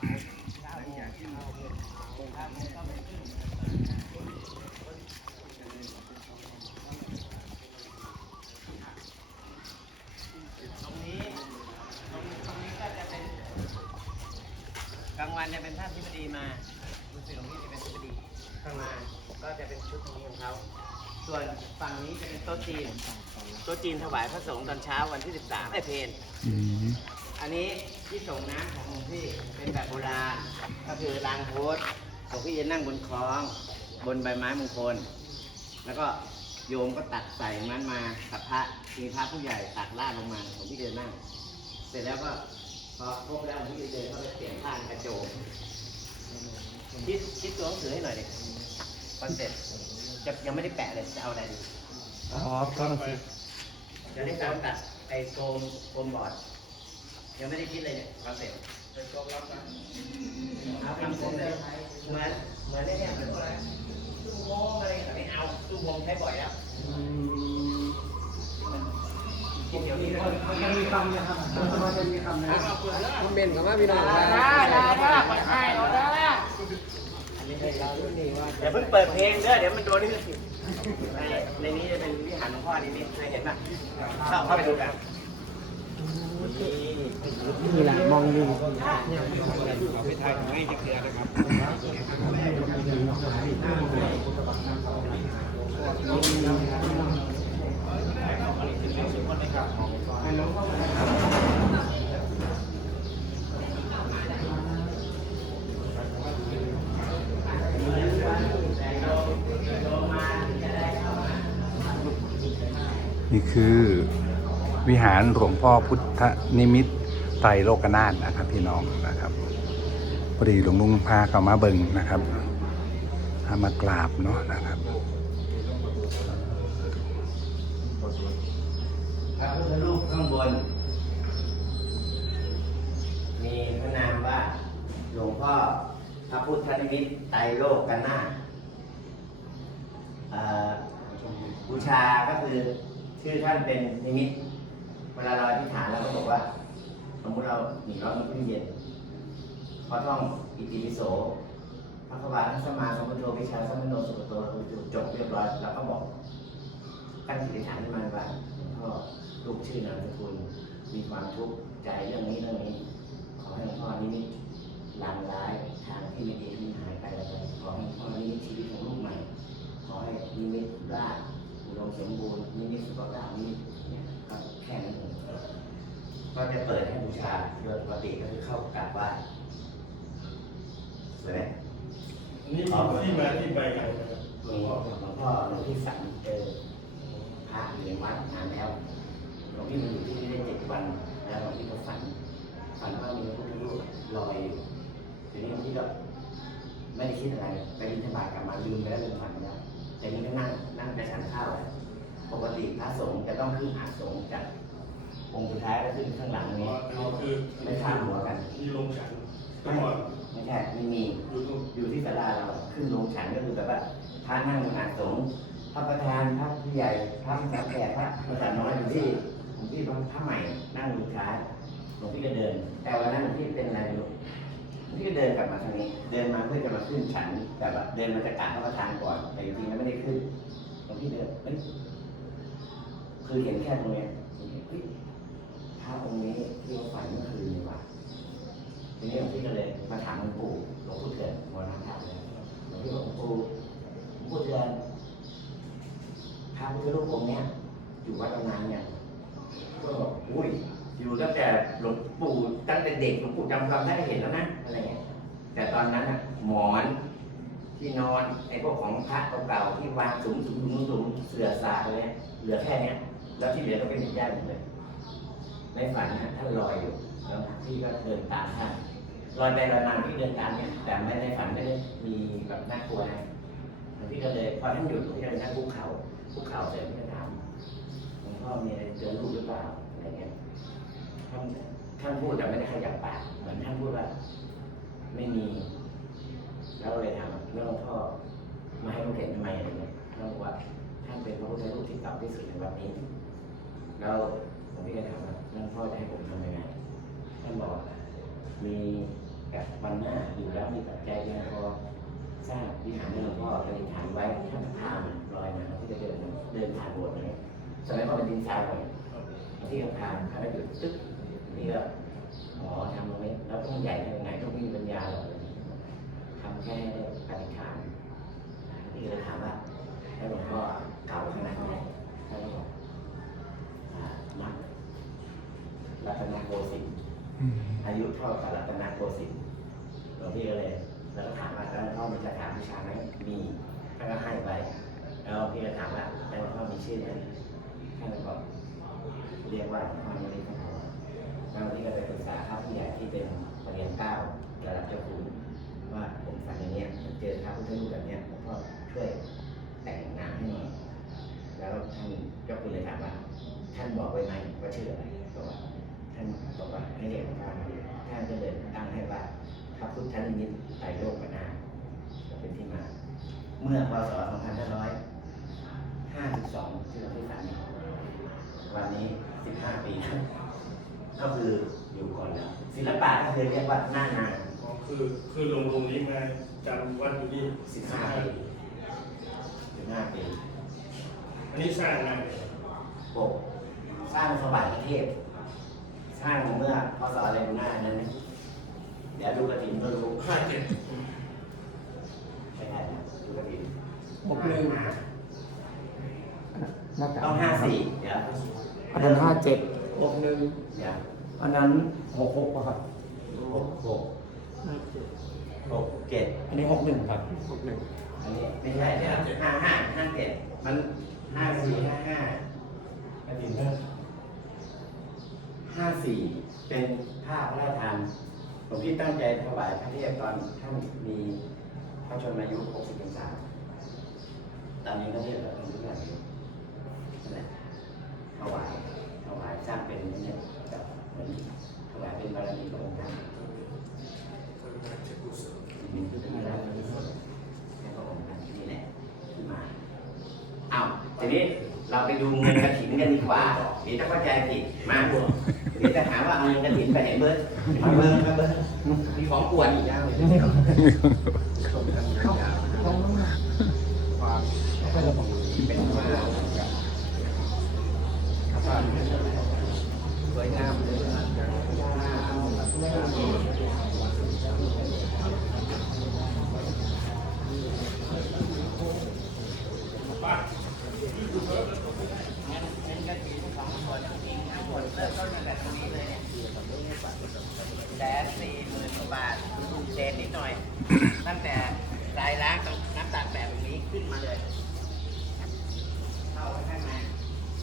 ก็จะเป็นกลางวันเนี่ยเป็นท่านทิบดีมารู้สึกหลวงพี่จะเป็นทิบดีข้างมาก็จะเป็นชุดนี้ของเขา ส่วนฝั่งนี้จะเป็นโต๊ะจีน โต๊ะจีนถวายพระสงฆ์ตอนเช้าวันที่ 13ไอเพน อืมอันนี้ที่ส่งน้ำของหลวงพี่เป็นแบบโบราณ ก็คือรางโพสหลวงพี่จะนั่งบนคลอง บนใบไม้มงคล แล้วก็โยมก็ตักใส่มันมากับพระมีพระผู้ใหญ่ตักลาดลงมาหลวงพี่เดินนั่ง เสร็จแล้วก็พอครบแล้วหลวงพี่เดินเข้าไปเปลี่ยนผ้ากระโจมคิดคิดตัวหนังสือให้หน่อยดิคอนเซ็ปต์จะยังไม่ได้แปะเลยจะเอาอะไรดีอ๋อก็ต้องคิดจะได้ตามตัดไอ้โกมโกมบอร์ด ยังไม่ได้คิดเลยเนี่ยคอนเซ็ปต์เอาคำคมเลยเหมือนเหมือนไอ้เนี่ยเหมือนอะไรตู้โมงอะไรแบบนี้เอาตู้โมงใช้บ่อยแล้วคิดเดี๋ยวนี้นะมันจะมีคำนะครับมันจะมีคำนะคอมเมนต์คำว่าพี่น้องได้ได้ได้ให้เราได้อย่าเพิ่งเปิดเพลงเด้อเดี๋ยวมันโดนนี่สิในในนี้จะเป็นวิหารหลวงพ่อนี่นี่เคยเห็นป่ะเข้าเข้าไปดูกันนี่ นี่แหละมองดูเอาไปถ่ายให้จะเกลือนะครับนี่คือวิหารหลวงพ่อพุทธนิมิตร ไตรโลกนาถนะครับ พี่น้องนะครับพอดีหลวงลุงพาเข้ามาเบิ่งนะครับพามากราบเนาะนะครับพระพุทธรูปข้างบน มีพระนามว่าหลวงพ่อพระพุทธนิมิตไตรโลกนาถเอ่อบูชาก็คือชื่อท่านเป็นนิมิต เวลาเราอธิษฐานเราก็บอกว่า สมมติเราหนีร้อนมันขึ้นเย็นพอท่องอิติปิโสพระคัมภีร์สมมาสมุทโธวิชาสมโนสุขโตจบเรียบร้อยเราก็บอกตั้งจิริฐานขึ้นมาว่าหลวงพ่อลูกชื่อนามสกุลมีความทุกข์ใจเรื่องนี้เรื่องนี้ ขอให้หลวงพ่อนิมิตลางร้ายทางที่ไม่ดีที่หายไปแล้วกันขอให้หลวงพ่อนิมิตชีวิตของลูกใหม่ ขอให้นิมิตราชอุดมสมบูรณ์นิมิตสุขภาพนิมิตเนี่ยก็แค่นั้นเองก็จะเปิดให้ บูชาโดยปกติก็คือเข้ากราบไหว้สวยไหมนี่ที่มาที่ไปกันหลวงพ่อหลวงพ่อหลวงพี่สันเจอพระอยู่ในวัดนานแล้วหลวงพี่มาอยู่ที่นี่ได้เจ็ดวันแล้วหลวงพี่ก็ฝันฝันว่ามีพระพุทธรูปลอยอยู่ทีนี้หลวงพี่ก็ไม่ได้คิดอะไรไปบิณฑบาตกลับมาลืมไปแล้วลืมฝันไปแล้วแต่นี้ก็นั่งนั่งไปฉันข้าวอะปกติพระสงฆ์จะต้องขึ้นหาสงฆ์จาก องค์สุดท้ายก็ขึ้นข้างหลังนี้เราคือไม่ข้ามหัวกันที่ลงฉันทั้งหมดไม่ใช่ไม่มีอยู่ตรงอยู่ที่ศาลาเราขึ้นลงฉันก็คือแบบว่าพระนั่งหาสงฆ์พระประธานพระผู้ใหญ่พระสามแก่พระภาษาน้อยอยู่ที่หลวงพี่พระใหม่นั่งอยู่ท้ายหลวงพี่ก็เดิน แต่วันนั้นหลวงพี่เป็นอะไรไม่รู้หลวงพี่ก็เดินกลับมาทางนี้ เดินมาเพื่อจะมาขึ้นฉันแบบว่าเดินมาจะกราบพระประธานก่อน แต่จริงๆแล้วไม่ได้ขึ้นหลวงพี่เดินเฮ้ยคือเห็นแค่ตรงเนี้ยเฮ้ยพ ระองค์นี้ที่เราฝันเมื่อคืนนี่หว่าทีนี้หลวงพี่ก็เลยมาถามหลวงปู่หลวงปู่เถื่อนมรณภาพเลยหลวงพี่บอกหลวงปู่หลวงปู่เถื่อนพระพุทธรูปองค์เนี้ยอยู่วัดมานานเนี่ยก็บอกอุ้ยอยู่ตั้งแต่หลวงปู่ตั้งแต่เด็กหลวงปู่จำความได้เห็นแล้วนะอะไรเงี้ยแต่ตอนนั้นน่ะหมอนที่นอนไอ้พวกของพระเก่าๆที่วางสูงสูงสูงสูงเสื่อสาดเลยเหลือแค่เนี้ยแล้วที่เหลือก็เป็นหินย่าหมดเลย ในฝันนะท่านลอยอยู่ แล้วพี่ก็เดินตามท่านลอยไปลอยมาพี่เดินตามเนี่ยแต่ไม่ในฝันไม่ได้มีแบบน่ากลัวนะพี่ก็เลยพอท่านหยุดพี่ก็เลยนั่งคุกเข่าคุกเข่าเสร็จพี่ก็ถามหลวงพ่อมีอะไรเจอลูกหรือเปล่าอะไรเงี้ยท่านท่านพูดแต่ไม่ได้ขยับปากเหมือนท่านพูดว่า ไม่มี แล้วเลยถามแล้วหลวงพ่อมาให้ลูกเห็นทำไมอะไรเงี้ยท่านบอกว่าท่านเป็นพระพุทธรูปที่เก่าที่สุดในวัดนี้ แล้ว ผมพี่ก็ถามว่าหลวงพ่อจะให้ผมทำยังไงท่านบอกมีกับวันหน้าอยู่แล้วมีปัจจัยเพียงพอสร้างวิหารให้หลวงพ่อปฏิฐานไว้ท่านพามันลอยมาที่จะเดินเดินผ่านโบสถ์นะสมัยก่อนเป็นดินทรายที่เขาพานพาแล้วหยุดตึ๊บนี่ก็หมอทำตรงนี้แล้วต้องใหญ่ยังไงต้องมีปัญญาหรอกทำแค่ปฏิฐานที่เลยถามว่าแล้วหลวงพ่อเก่าขนาดไหนท่านก็บอกอ่านักรัตน โกสินทร์อืมอายุเท่ากับรัตนโกสินทร์หลวงพี่ก็เลยแล้วก็ถามว่าแล้วหลวงพ่อมีคาถาวิชาไหมมีท่านก็ให้ไปแล้วหลวงพี่ก็ถามว่าแล้วหลวงพ่อมีชื่อไหมท่านก็บอกเรียกว่าหลวงพ่อไม่ได้ท่านบอกแล้วหลวงพี่ก็ไปปรึกษาพระผู้ใหญ่ที่เป็นประเรียนเก้าระดับเจ้าคุณว่าผมฝันอย่างเนี้ยผมเจอพระพุทธรูปแบบเนี้ยหลวงพ่อช่วยแต่งงานให้หน่อยแล้วท่านเจ้าคุณเลยถามว่าท่านบอกไว้ไหมว่าชื่ออะไรบอกว่า ท่านบอกว่าให้เรียกท่านท่านก็เลยตั้งให้ว่าพระพุทธนิมิตไตรโลกนาถเป็นที่มา เมื่อพศ2552ที่เราที่สามวันนี้ 15 ปีก็คืออยู่ก่อนแล้วศิลปะก็คือเรียกว่าหน้านางอ๋อคือคือลงตรงนี้มาจำวัดอยู่นี่15ปี15ปีอันนี้สร้างนะไรปกสร้างสวัสดิเทพ สร้างเมื่อพศอะไรหน้านั้นนะเดี๋ยวดูกระถิ่นก็รู้ห้าเจ็ดไม่ได้นะดูกระถิ่นหกหนึ่งหน้ากากต้องห้าสี่เดี๋ยวอันนั้นห้าเจ็ดหกหนึ่งเดี๋ยวอันนั้นหกหกครับหกหกห้าเจ็ดหกเจ็ดอันนี้หกหนึ่งครับหกหนึ่งอันนี้ไม่ใช่เดี๋ยวห้าห้าห้าเจ็ดมันห้าสี่ห้าห้าอันนี้นะห้า สี่เป็นภาพพระราชทานหลวงพี่ตั้งใจถวายพระเทพตอนท่านมีพระชนมายุหกสิบพรรษาตอนนี้ก็เรียกว่าเป็นทุกอย่งอยู่นั่นแหละถวายถวายสร้างเป็นเนี่ยแบบเหมือนถวายเป็นบารมีขององค์ท่าน มีพุทธเจ้าที่สุดในพระองค์ท่านนี่แหละที่มาอ้าวทีนี้ เราไปดูเงินกระถิ่นกันดีกว่าเดี๋ยวจะเข้าใจผิดมากเดี๋ยวจะหาว่าเอาเงินกระถิ่นไปไหนเบิร์ดมาเบิร์ดมาเบิร์ดมีของกวนอีกแล้วส